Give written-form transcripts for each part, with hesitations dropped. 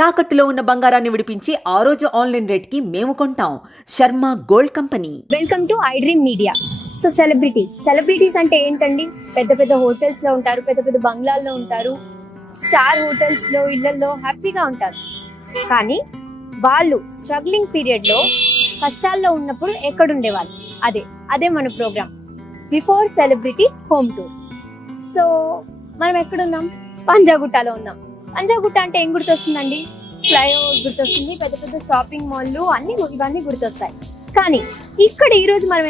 తాకట్టులో ఉన్న బంగారాన్ని విడిపించి ఆ రోజు ఆన్లైన్ రేట్కి మేము కొంటాం. Sharma gold company. Welcome to I dream media. So celebrities అంటే ఏంటండి? పెద్ద పెద్ద హోటల్స్ లో ఉంటారు, పెద్ద పెద్ద బంగ్లాల్లో ఉంటారు, స్టార్ హోటల్స్ లో ఇళ్లలో హ్యాపీగా ఉంటారు. కానీ వాళ్ళు స్ట్రగ్లింగ్ పీరియడ్ లో కష్టాల్లో ఉన్నప్పుడు ఎక్కడుండేవాళ్ళు? అదే మన program before celebrity home tour. So మనం ఎక్కడున్నాం? పంజాగుట్టలో ఉన్నాం. పంజాగుట్ట అంటే ఏం గుర్తొస్తుందండి? ఫ్లైఓవర్ గుర్తొస్తుంది, పెద్ద పెద్ద షాపింగ్ మాల్లు ఇవన్నీ గుర్తొస్తాయి. కానీ ఇక్కడ ఈరోజు మనం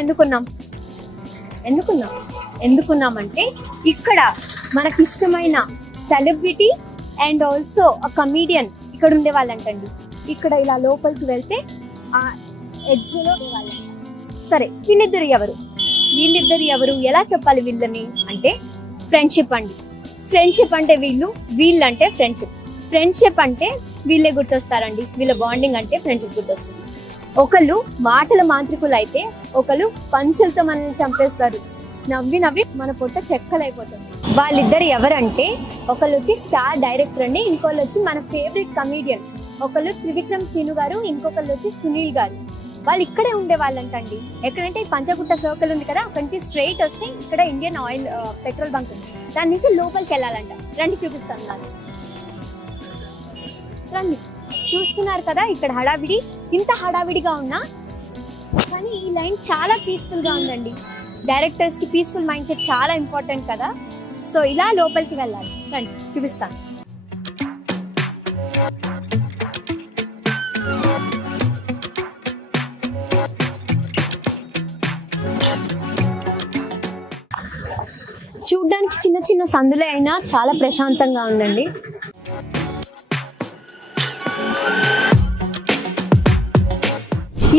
ఎందుకున్నామంటే ఇక్కడ మనకి ఇష్టమైన సెలబ్రిటీ అండ్ ఆల్సో కమీడియన్ ఇక్కడ ఉండే వాళ్ళంటండి. ఇక్కడ ఇలా లోపలికి వెళ్తే ఆ ఎడ్జ్లో ఉండేవాళ్ళంట. సరే, వీళ్ళిద్దరు ఎవరు ఎలా చెప్పాలి వీళ్ళని అంటే? ఫ్రెండ్షిప్ అండి. ఫ్రెండ్షిప్ అంటే వీళ్ళంటే ఫ్రెండ్షిప్ అంటే వీళ్ళే గుర్తొస్తారండి. వీళ్ళ బాండింగ్ అంటే ఫ్రెండ్షిప్ గుర్తొస్తుంది. ఒకళ్ళు మాటల మాంత్రికులు అయితే ఒకళ్ళు పంచులతో మనల్ని చంపేస్తారు. నవ్వి మన పొట్ట చెక్కలైపోతుంది. వాళ్ళిద్దరు ఎవరంటే ఒకళ్ళు వచ్చి స్టార్ డైరెక్టర్ అండి, ఇంకోళ్ళు వచ్చి మన ఫేవరెట్ కమీడియన్. ఒకళ్ళు త్రివిక్రమ్ సీను గారు, ఇంకొకళ్ళు వచ్చి సునీల్ గారు. వాళ్ళు ఇక్కడే ఉండే వాళ్ళంటండి. ఎక్కడంటే పంజాగుట్ట సర్కిల్ ఉంది కదా, అక్కడి నుంచి స్ట్రైట్ వస్తే ఇక్కడ ఇండియన్ ఆయిల్ పెట్రోల్ బంక్ ఉంది. దాని నుంచి లోపలికి వెళ్ళాలంట. రండి, చూపిస్తాను. రండి. చూస్తున్నారు కదా ఇక్కడ హడావిడి. ఇంత హడావిడిగా ఉన్నా కానీ ఈ లైన్ చాలా పీస్ఫుల్ గా ఉందండి. డైరెక్టర్స్ కి పీస్ఫుల్ మైండ్ సెట్ చాలా ఇంపార్టెంట్ కదా. సో ఇలా లోపలికి వెళ్ళాలి. రండి, చూపిస్తాను. చూడ్డానికి చిన్న చిన్న సందులే అయినా చాలా ప్రశాంతంగా ఉందండి.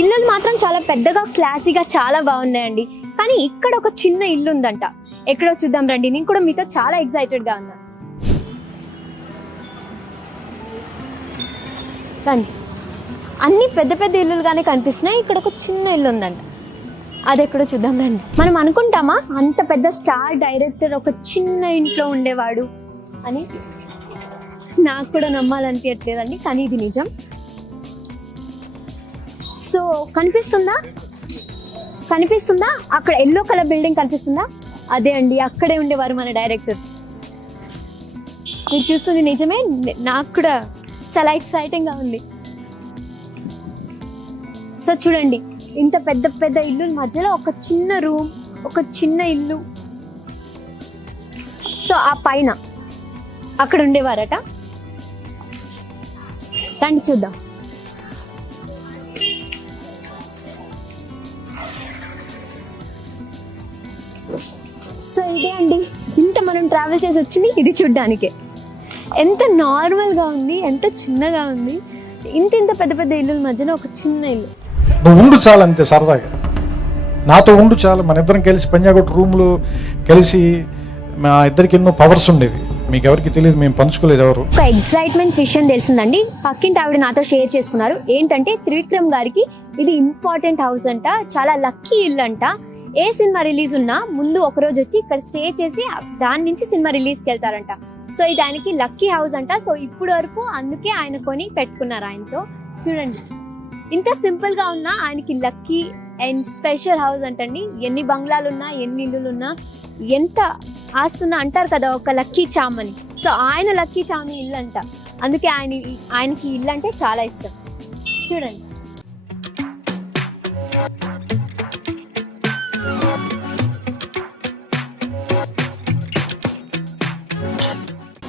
ఇల్లులు మాత్రం చాలా పెద్దగా క్లాసీగా చాలా బాగున్నాయండి. కానీ ఇక్కడ ఒక చిన్న ఇల్లు ఉందంట. ఎక్కడో చూద్దాం రండి. నేను కూడా మీతో చాలా ఎక్సైటెడ్ గా ఉన్నా. రండి. అన్ని పెద్ద పెద్ద ఇల్లులుగానే కనిపిస్తున్నాయి. ఇక్కడ ఒక చిన్న ఇల్లు ఉందంట. అది ఎక్కడో చూద్దాం రండి. మనం అనుకుంటామా అంత పెద్ద స్టార్ డైరెక్టర్ ఒక చిన్న ఇంట్లో ఉండేవాడు అని? నాకు కూడా నమ్మాలనిపించట్లేదండి, కానీ ఇది నిజం. సో కనిపిస్తుందా అక్కడ ఎల్లో కలర్ బిల్డింగ్ కనిపిస్తుందా? అదే అండి, అక్కడే ఉండేవారు మన డైరెక్టర్. మీరు చూస్తుంది నిజమే. నాకు కూడా చాలా ఎక్సైటింగ్ గా ఉంది. సో చూడండి, ఇంత పెద్ద పెద్ద ఇల్లు మధ్యలో ఒక చిన్న రూమ్, ఒక చిన్న ఇల్లు. సో ఆ పైన అక్కడ ఉండేవారట. రండి చూద్దాం. సో ఇదే అండి, ఇంత మనం ట్రావెల్ చేసి వచ్చింది ఇది చూడ్డానికే. ఎంత నార్మల్గా ఉంది, ఎంత చిన్నగా ఉంది. ఇంత పెద్ద పెద్ద ఇల్లుల మధ్యలో ఒక చిన్న ఇల్లు. నువ్వు ఉండు చాలు, అంతే. సరదాగా నాతో ఉండు చాలు. మన ఇద్దరం కలిసి పంజాగుట్ట రూమ్లో కలిసి మా ఇద్దరికి ఎన్నో పవర్స్ ఉండేవి. మీకు ఎవరికి తెలియదు, మేము పంచుకోలేదు ఎవరు. ఒక ఎక్సైట్మెంట్ విషయం తెలిసిందండి. పక్కింటి ఆవిడ నాతో షేర్ చేసుకున్నారు. ఏంటంటే త్రివిక్రమ్ గారికి ఇది ఇంపార్టెంట్ హౌస్ అంట, చాలా లక్కీ ఇల్లు అంట. ఏ సినిమా రిలీజ్ ఉన్నా ముందు ఒక రోజు వచ్చి ఇక్కడ స్టే చేసి దాని నుంచి సినిమా రిలీజ్కి వెళ్తారంట. సో ఇది ఆయనకి లక్కీ హౌస్ అంట. సో ఇప్పుడు వరకు అందుకే ఆయన కొని పెట్టుకున్నారు ఆయనతో. చూడండి, ఇంత సింపుల్ గా ఉన్నా ఆయనకి లక్కీ అండ్ స్పెషల్ హౌస్ అంటండి. ఎన్ని బంగ్లాలున్నా, ఎన్ని ఇల్లులున్నా, ఎంత ఆస్తున్నా అంటారు కదా ఒక లక్కీ చామ్ అని. సో ఆయన లక్కీ చామ్ ఇల్లు అంట. అందుకే ఆయనకి ఇల్లు అంటే చాలా ఇష్టం. చూడండి.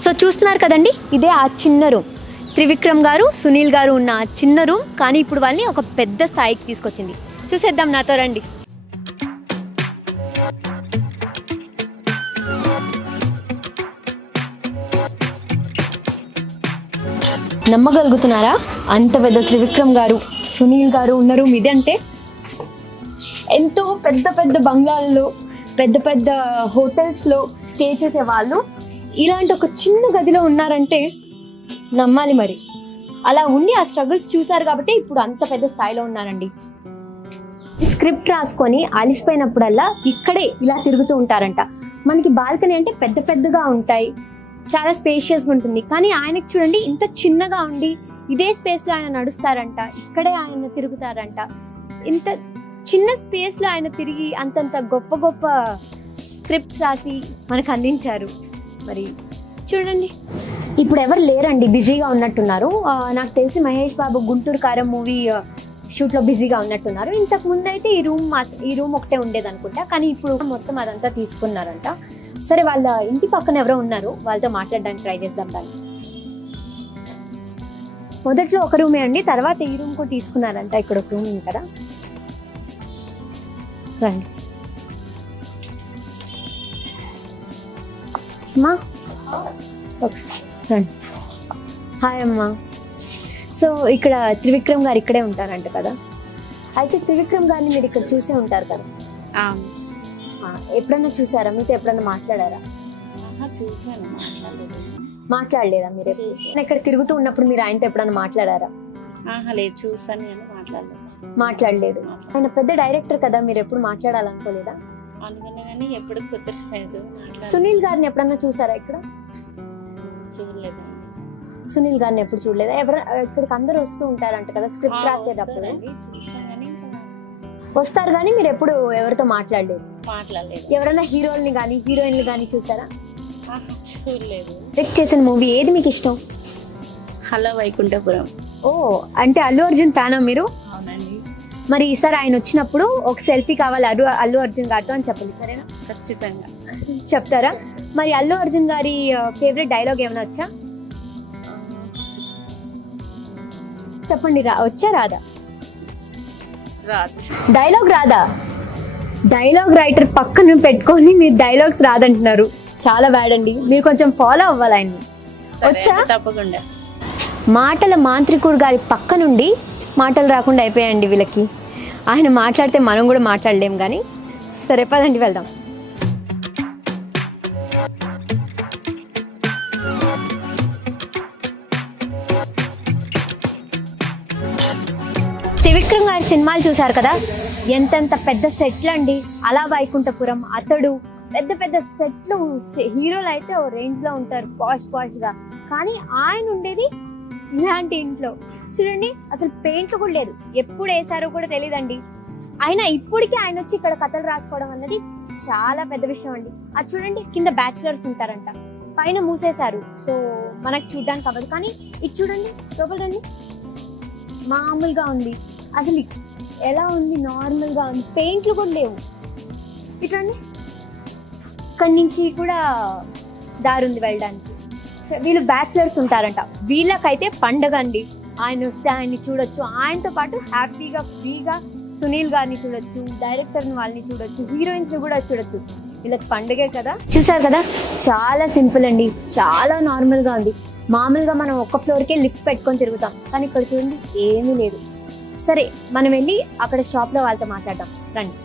సో చూస్తున్నారు కదండి, ఇదే ఆ చిన్న రూమ్. త్రివిక్రమ్ గారు, సునీల్ గారు ఉన్న ఆ చిన్న రూమ్. కానీ ఇప్పుడు వాళ్ళని ఒక పెద్ద స్థాయికి తీసుకొచ్చింది. చూసేద్దాం, నాతో రండి. నమ్మగలుగుతున్నారా? అంత పెద్ద త్రివిక్రమ్ గారు, సునీల్ గారు ఉన్న రూమ్ ఇది. అంటే ఎంతో పెద్ద పెద్ద బంగ్లాల్లో, పెద్ద పెద్ద హోటల్స్లో స్టే చేసే వాళ్ళు ఇలాంటి ఒక చిన్న గదిలో ఉన్నారంటే నమ్మాలి మరి. అలా ఉండి ఆ స్ట్రగుల్స్ చూసారు కాబట్టి ఇప్పుడు అంత పెద్ద స్థాయిలో ఉన్నారండి. స్క్రిప్ట్ రాసుకొని అలిసిపోయినప్పుడల్లా ఇక్కడే ఇలా తిరుగుతూ ఉంటారంట. మనకి బాల్కనీ అంటే పెద్ద పెద్దగా ఉంటాయి, చాలా స్పేషియస్గా ఉంటుంది. కానీ ఆయనకి చూడండి ఇంత చిన్నగా ఉండి ఇదే స్పేస్లో ఆయన నడుస్తారంట, ఇక్కడే ఆయన తిరుగుతారంట. ఇంత చిన్న స్పేస్లో ఆయన తిరిగి అంతంత గొప్ప గొప్ప స్క్రిప్ట్స్ రాసి మనకు అందించారు. మరి చూడండి, ఇప్పుడు ఎవరు లేరండి, బిజీగా ఉన్నట్టున్నారు. నాకు తెలిసి మహేష్ బాబు గుంటూరు కారం మూవీ షూట్లో బిజీగా ఉన్నట్టున్నారు. ఇంతకు ముందు అయితే ఈ రూమ్ ఒకటే ఉండేది అనుకుంటా, కానీ ఇప్పుడు మొత్తం అదంతా తీసుకున్నారంట. సరే, వాళ్ళ ఇంటి పక్కన ఎవరో ఉన్నారు, వాళ్ళతో మాట్లాడడానికి ట్రై చేద్దాం. దాన్ని మొదట్లో ఒక రూమే అండి, తర్వాత ఈ రూమ్ కూడా తీసుకున్నారంట. ఇక్కడ ఒక రూమ్ ఉంది కదా, రండి అమ్మా, ఒకసారి రండి. హాయ్ అమ్మా. సో ఇక్కడ త్రివిక్రమ్ గారు ఇక్కడే ఉంటారంట కదా, అయితే త్రివిక్రమ్ గారిని మీరు ఇక్కడ చూసే ఉంటారు కదా, ఎప్పుడన్నా చూసారా? మీతో ఎప్పుడన్నా మాట్లాడారా? చూసాను, మాట్లాడలేదా మీరు? ఇక్కడ తిరుగుతూ ఉన్నప్పుడు మీరు ఆయనతో ఎప్పుడన్నా మాట్లాడారా? లేదు, చూసాను కానీ మాట్లాడలేదు. ఆయన పెద్ద డైరెక్టర్ కదా, మీరు ఎప్పుడు మాట్లాడాలనుకోలేదా? అనుకున్నా కానీ ఎప్పుడు కుదరలేదు. సునీల్ గారిని ఎప్పుడన్నా చూసారా ఇక్కడ? చూడలేదు. సునీల్ గారిని ఎప్పుడు చూడలేదా? ఇక్కడికి అందరూ వస్తూ ఉంటారంట కదా స్క్రిప్ట్ రాసేటప్పుడు. చూసాను కానీ వస్తారు కానీ మీరు ఎప్పుడు ఎవరితో మాట్లాడలేదు? మాట్లాడలేదు. ఎవరైనా హీరోల్ని కానీ హీరోయిన్లు కానీ చూసారా? చూడలేదు. డైరెక్ట్ చేసిన మూవీ ఏది మీకు ఇష్టం? హలో వైకుంఠపురం. ఓ, అంటే అల్లు అర్జున్ ఫ్యానా మీరు? అవునండి. మరి ఈసారి ఆయన వచ్చినప్పుడు ఒక సెల్ఫీ కావాలి అల్లు అర్జున్ గారితో అని చెప్పండి, సరేనా? ఖచ్చితంగా చెప్తారా? మరి అల్లు అర్జున్ గారి ఫేవరెట్ డైలాగ్ ఏమైనా వచ్చా? చెప్పండి. వచ్చా రాదా? రాదు. డైలాగ్ రాదా? డైలాగ్ రైటర్ పక్కన పెట్టుకొని మీరు డైలాగ్స్ రాదంటున్నారు, చాలా బ్యాడ్ అండి. మీరు కొంచెం ఫాలో అవ్వాలి ఆయన్ని. వచ్చా? తప్పకుండా. మాటల మాంత్రికుడు గారి పక్క నుండి మాటలు రాకుండా అయిపోయాయండి వీళ్ళకి. ఆయన మాట్లాడితే మనం కూడా మాట్లాడలేం కానీ. సరే పదండి వెళ్దాం. త్రివిక్రమ్ గారి సినిమాలు చూసారు కదా, ఎంతెంత పెద్ద సెట్లు అండి. అలా వైకుంఠపురం, అతడు, పెద్ద పెద్ద సెట్లు. హీరోలు అయితే ఓ రేంజ్ లో ఉంటారు, పాష్ గా. కానీ ఆయన ఉండేది ఇలాంటి ఇంట్లో. చూడండి, అసలు పెయింట్లు కూడా లేదు, ఎప్పుడు వేసారో కూడా తెలియదండి. అయినా ఇప్పటికీ ఆయన వచ్చి ఇక్కడ కథలు రాసుకోవడం అన్నది చాలా పెద్ద విషయం అండి. అది చూడండి, కింద బ్యాచిలర్స్ ఉంటారంట, పైన మూసేశారు, సో మనకు చూడడానికి అవ్వదు. కానీ ఇది చూడండి, లోపలండి మామూలుగా ఉంది. అసలు ఎలా ఉంది? నార్మల్ గా ఉంది, పెయింట్లు కూడా లేవు. ఇట్లండి, ఇక్కడి నుంచి కూడా దారి ఉంది వెళ్ళడానికి. వీళ్ళు బ్యాచిలర్స్ ఉంటారంట, వీళ్ళకైతే పండగ అండి. ఆయన వస్తే ఆయన్ని చూడొచ్చు, ఆయనతో పాటు హ్యాపీగా ఫ్రీగా సునీల్ గారిని చూడొచ్చు, డైరెక్టర్ వాళ్ళని చూడొచ్చు, హీరోయిన్స్ ని కూడా చూడొచ్చు. వీళ్ళకి పండగే కదా. చూసారు కదా, చాలా సింపుల్ అండి, చాలా నార్మల్ గా ఉంది. మామూలుగా మనం ఒక్క ఫ్లోర్కే లిఫ్ట్ పెట్టుకొని తిరుగుతాం, కానీ ఇక్కడ చూడండి ఏమీ లేదు. సరే, మనం వెళ్ళి అక్కడ షాప్లో వాళ్ళతో మాట్లాడదాం, రండి.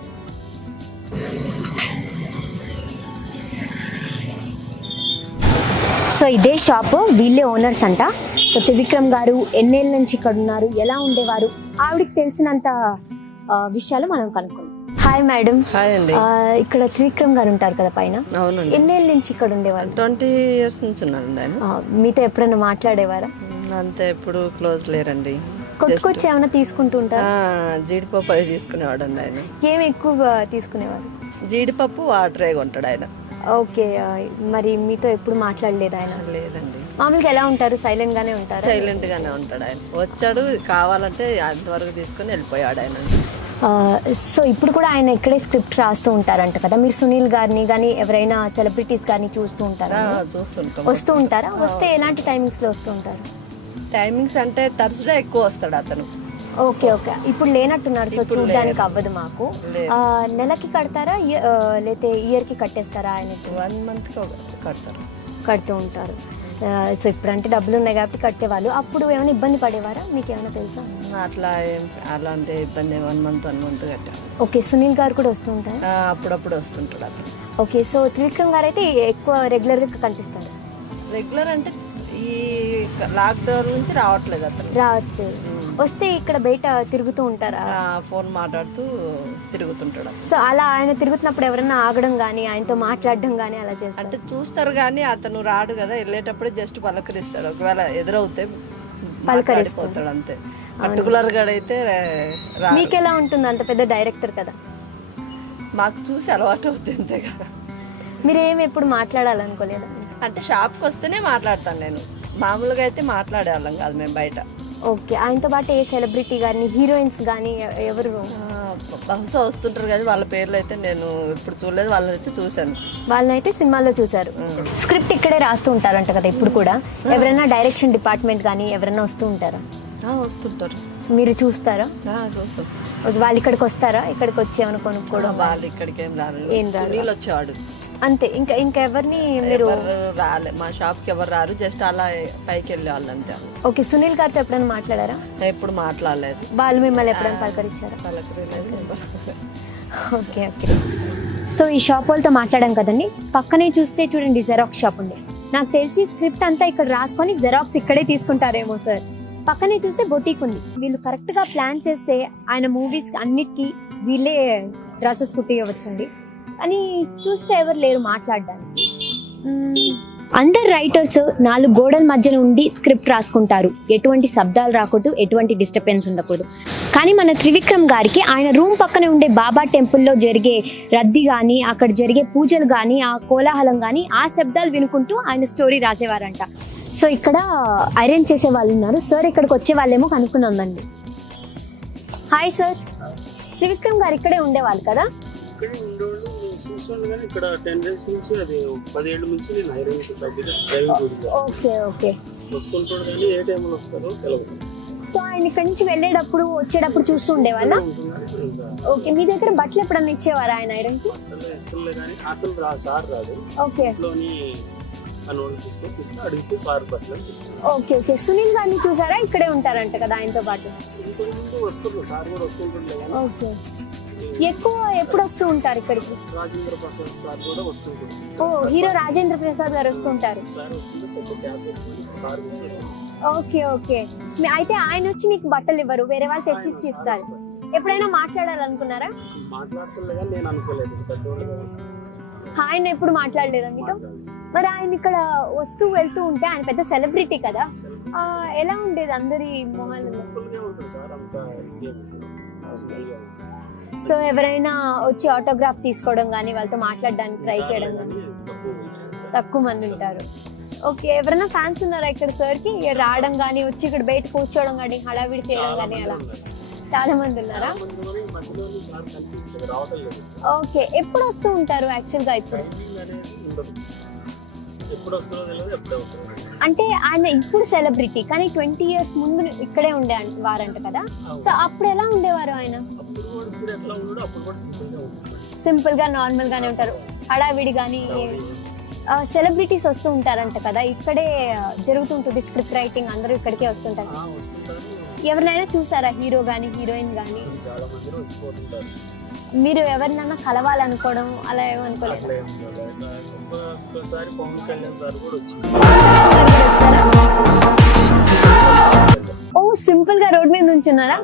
సో ఇదే షాపు, వీళ్ళే ఓనర్స్ అంట. సో త్రివిక్రమ్ గారు ఎన్నేళ్ళ నుంచి ఇక్కడ ఉన్నారు, ఎలా ఉండేవారు, ఆవిడకి తెలిసినంత విషయాలు మనం కనుక్కుందాం. Hi madam. హాయ్ అండి. ఇక్కడ త్రివిక్రమ్ గారు ఉంటారు కదా పైన, అవునండి. ఎన్నేళ్ళ నుంచి ఇక్కడ ఉండేవారు? 20 years నుంచి ఉన్నారండి ఆయన. మీతో ఎప్పుడైనా మాట్లాడేవారా? అంతే, ఎప్పుడు క్లోజ్ లేరండి. కొట్టుకొచ్చి ఏమైనా తీసుకుంటూ ఉంటారు? జీడిపప్పు అవి తీసుకునేవాడు అండి ఆయన. ఏమి ఎక్కువగా తీసుకునేవారు? జీడిపప్పు వాటరే కొంటాడు ఆయన. ఓకే, మరి మీతో ఎప్పుడు మాట్లాడలేదు ఆయన? లేదండి. మామూలుగా ఎలా ఉంటారు? సైలెంట్ గానే ఉంటారు? సైలెంట్ గానే ఉంటాడు ఆయన. వచ్చాడు, కావాలంటే అంతవరకు తీసుకుని వెళ్ళిపోయాడు ఆయన. సో ఇప్పుడు కూడా ఆయన ఇక్కడే స్క్రిప్ట్ రాస్తూ ఉంటారంట కదా. మీరు సునీల్ గారిని కానీ ఎవరైనా సెలబ్రిటీస్ గారిని చూస్తూ ఉంటారా? చూస్తుంటాం. వస్తూ ఉంటారా? వస్తే ఎలాంటి టైమింగ్స్ లో వస్తూ ఉంటారు? టైమింగ్స్ అంటే తరచుగా ఎక్కువ వస్తాడు అతను. ఓకే ఓకే, ఇప్పుడు లేనట్టున్నారు, సో చూడడానికి అవ్వదు మాకు. నెలకి కడతారా లేతే ఇయర్ కి కట్టేస్తారా? ఆయనకి 1 month కడతారు. కడుతూ ఉంటారు. సో ఇప్పుడు అంటే డబ్బులు ఉన్నాయి కాబట్టి కట్టేవాళ్ళు. అప్పుడు ఏమైనా ఇబ్బంది పడేవారా? మీకు ఏమైనా తెలుసా? అలాంటి ఇబ్బంది 1 month కట్టారు. ఓకే, సునీల్ గారు కూడా వస్తూ ఉంటారు? అప్పుడప్పుడు వస్తుంటాడు అతను. ఓకే, సో త్రివిక్రమ్ గారు అయితే ఎక్కువ రెగ్యులర్గా కనిపిస్తారు? రెగ్యులర్ అంటే ఈ లాక్డౌన్ నుంచి రావట్లేదు అతను. రావట్లేదు. వస్తే ఇక్కడ బయట తిరుగుతూ ఉంటారా? ఫోన్ మాట్లాడుతూ తిరుగుతుంటాడు. సో అలా ఆయన తిరుగుతున్నప్పుడు ఎవరైనా ఆగడం కానీ ఆయనతో మాట్లాడడం కానీ అలా చేస్తారు? అంటే చూస్తారు కానీ అతను రాడు కదా, వెళ్ళేటప్పుడు జస్ట్ పలకరిస్తాడు. ఒకవేళ ఎదురవుతే మాట్లాడిపోతాడు అంతే. పర్టికులర్గా అయితే రా. మీకు ఎలా ఉంటుంది, అంత పెద్ద డైరెక్టర్ కదా, మాకు చూసి అలవాటు అవుతుంది అంతే కదా. మీరు ఏమి ఎప్పుడు మాట్లాడాలనుకోలేదా? అంటే షాప్కి వస్తేనే మాట్లాడతాను నేను, మామూలుగా అయితే మాట్లాడేవాళ్ళం కాదు మేము బయట. ఓకే, ఆయనతో పాటు ఏ సెలబ్రిటీ కానీ హీరోయిన్స్ కానీ ఎవరు? బహుశా వస్తుంటారు కదా, వాళ్ళ పేర్లు అయితే నేను ఇప్పుడు చూడలేదు, వాళ్ళని అయితే చూశాను. వాళ్ళనైతే సినిమాల్లో చూసారు. స్క్రిప్ట్ ఇక్కడే రాస్తూ ఉంటారంట కదా ఇప్పుడు కూడా. ఎవరైనా డైరెక్షన్ డిపార్ట్మెంట్ కానీ ఎవరైనా వస్తూ ఉంటారా? వస్తుంటారు. మీరు చూస్తారా? చూస్తాం. వాళ్ళు ఇక్కడికి వస్తారా? ఇక్కడికి వచ్చి ఏమైనా కొనుక్కోవడం? వాళ్ళు ఇక్కడికి ఏం రారు. సునీల్ వచ్చేవాడు అంతే. ఇంకా ఎవరిని మీరు? రాలే, మా షాప్కి ఎవరు రారు, జస్ట్ అలా పైకి వెళ్ళే వాళ్ళు అంతే. ఓకే, సునీల్ గారితో ఎప్పుడైనా మాట్లాడారా? ఎప్పుడు మాట్లాడలేదు. వాళ్ళు మిమ్మల్ని ఎప్పుడైనా పలకరించారా? పలకలేదు. Okay okay. సో ఈ షాప్ వాళ్ళతో మాట్లాడాం కదండి. పక్కనే చూస్తే చూడండి జెరాక్స్ షాప్ ఉంది. నాకు తెలిసి స్క్రిప్ట్ అంతా ఇక్కడ రాసుకొని జెరాక్స్ ఇక్కడే తీసుకుంటారేమో సార్. పక్కనే చూస్తే బొటీక్ ఉంది. వీళ్ళు కరెక్ట్గా ప్లాన్ చేస్తే ఆయన మూవీస్ అన్నిటికీ వీళ్ళే డ్రెస్సెస్ కుట్టియవచ్చండి. అని చూస్తే ఎవరు లేరు మాట్లాడడానికి. అందరు రైటర్స్ 4 గోడల మధ్యన ఉండి స్క్రిప్ట్ రాసుకుంటారు. ఎటువంటి శబ్దాలు రాకూడదు, ఎటువంటి డిస్టర్బెన్స్ ఉండకూడదు. కానీ మన త్రివిక్రమ్ గారికి ఆయన రూమ్ పక్కనే ఉండే బాబా టెంపుల్లో జరిగే రద్దీ కానీ, అక్కడ జరిగే పూజలు కానీ, ఆ కోలాహలం కానీ, ఆ శబ్దాలు వినుకుంటూ ఆయన స్టోరీ రాసేవారంట. సో ఇక్కడ అరేంజ్ చేసే వాళ్ళు ఉన్నారు సార్. ఇక్కడికి వచ్చే వాళ్ళేమో కనుక్కున్నామండి. హాయ్ సార్, త్రివిక్రమ్ గారు ఇక్కడే ఉండేవాళ్ళు కదా? ఇక్కడే ఉండేవాళ్ళు చూసాను, కానీ ఇక్కడ 10 days నుంచి, అది 10 ఏళ్ళ నుంచి నేను ఐరన్ డ్రైవింగ్ గురించి ఓకే ఓకే. వస్తుంటాడు, కానీ ఏ టైంలో వస్తారో తెలియదు. సో ఆయన ఇక్కడి నుంచి వెళ్ళేటప్పుడు వచ్చేటప్పుడు చూస్తూ ఉండేవాళ్ళ? ఓకే, మీ దగ్గర బట్టలు ఎప్పుడన్నా ఇచ్చేవారా ఆయన ఐరన్ కి? ఇస్తుండే కానీ అతను సార్ రాదు. ఓకే, తీసుకొని తీస్తే అడిగితే సార్ బట్టలు. Okay okay. సునీల్ గారిని చూసారా? ఇక్కడే ఉంటారంట కదా ఆయనతో పాటు? వస్తుంటారు, సార్ కూడా వస్తుంటుండే. ఓకే, ఎక్కువ ఎప్పుడు వస్తూ ఉంటారు ఇక్కడికి? రాజేంద్ర ప్రసాద్ సార్ కూడా వస్తుంటారు. ఓ, హీరో రాజేంద్ర ప్రసాద్ గారు వస్తుంటారు. Sir okay okay. అయితే ఆయన వచ్చి మీకు బట్టలు ఇవ్వరు, వేరే వాళ్ళు తెచ్చి ఇస్తారు. ఎప్పుడైనా మాట్లాడాలనుకున్నారా? మాట్లాడుతుండే కానీ నేను అనుకోలేదు. ఆయన ఎప్పుడు మాట్లాడలేదా మీతో? మరి ఆయన ఇక్కడ వస్తూ వెళ్తూ ఉంటే, ఆయన పెద్ద సెలబ్రిటీ కదా, ఎలా ఉండేది అందరి మొహాలలో? సో ఎవరైనా వచ్చి ఆటోగ్రాఫ్ తీసుకోవడం కానీ, వాళ్ళతో మాట్లాడడానికి ట్రై చేయడం కానీ తక్కువ మంది ఉంటారు. ఓకే, ఎవరైనా ఫ్యాన్స్ ఉన్నారా ఇక్కడ సార్ కి? రావడం కానీ, వచ్చి ఇక్కడ బయట కూర్చోవడం కానీ, హడావిడి చేయడం కానీ, అలా చాలా మంది ఉన్నారా? ఓకే, ఎప్పుడు వస్తూ ఉంటారు యాక్చువల్ గా? అంటే ఆయన ఇప్పుడు సెలబ్రిటీ, కానీ 20 years ముందు ఇక్కడే ఉండే వారంట కదా. సో అప్పుడు ఎలా ఉండేవారు ఆయన? సింపుల్ గా నార్మల్ గానే ఉంటారు, హడావిడి కానీ. సెలబ్రిటీస్ వస్తూ ఉంటారంట కదా, ఇక్కడే జరుగుతుంటుంది స్క్రిప్ట్ రైటింగ్, అందరూ ఇక్కడికే వస్తుంటారు. ఎవరినైనా చూసారా, హీరో కానీ హీరోయిన్ కానీ? మీరు ఎవరినైనా కలవాలనుకోవడం అలా ఏమనుకోలేదు? ఓ, సింపుల్ గా రోడ్ మీద నుంచున్నారా?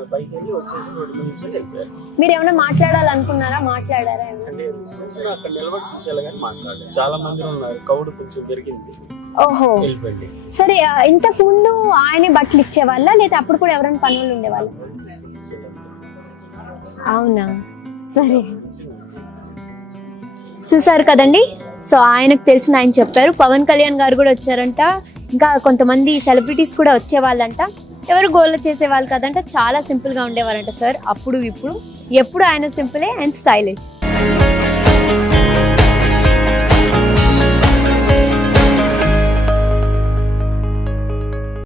మీరు ఏమైనా మాట్లాడాలనుకున్నారా? మాట్లాడారా? చాలా మంది ఉన్నారు, కౌడు కొంచెం పెరిగింది. ఓహో, సరే. ఇంతకు ముందు ఆయనే బట్టలు ఇచ్చేవాళ్ళ, లేదా అప్పుడు కూడా ఎవరైనా పనులు ఉండేవాళ్ళ? అవునా, సరే. చూసారు కదండి. సో ఆయనకు తెలిసిన ఆయన చెప్పారు. పవన్ కళ్యాణ్ గారు కూడా వచ్చారంట, ఇంకా కొంతమంది సెలబ్రిటీస్ కూడా వచ్చేవాళ్ళంట. ఎవరు గోల చేసేవాళ్ళు కదంట, చాలా సింపుల్ గా ఉండేవారంట సార్. అప్పుడు ఇప్పుడు ఎప్పుడు ఆయన సింపులే అండ్ స్టైలిష్.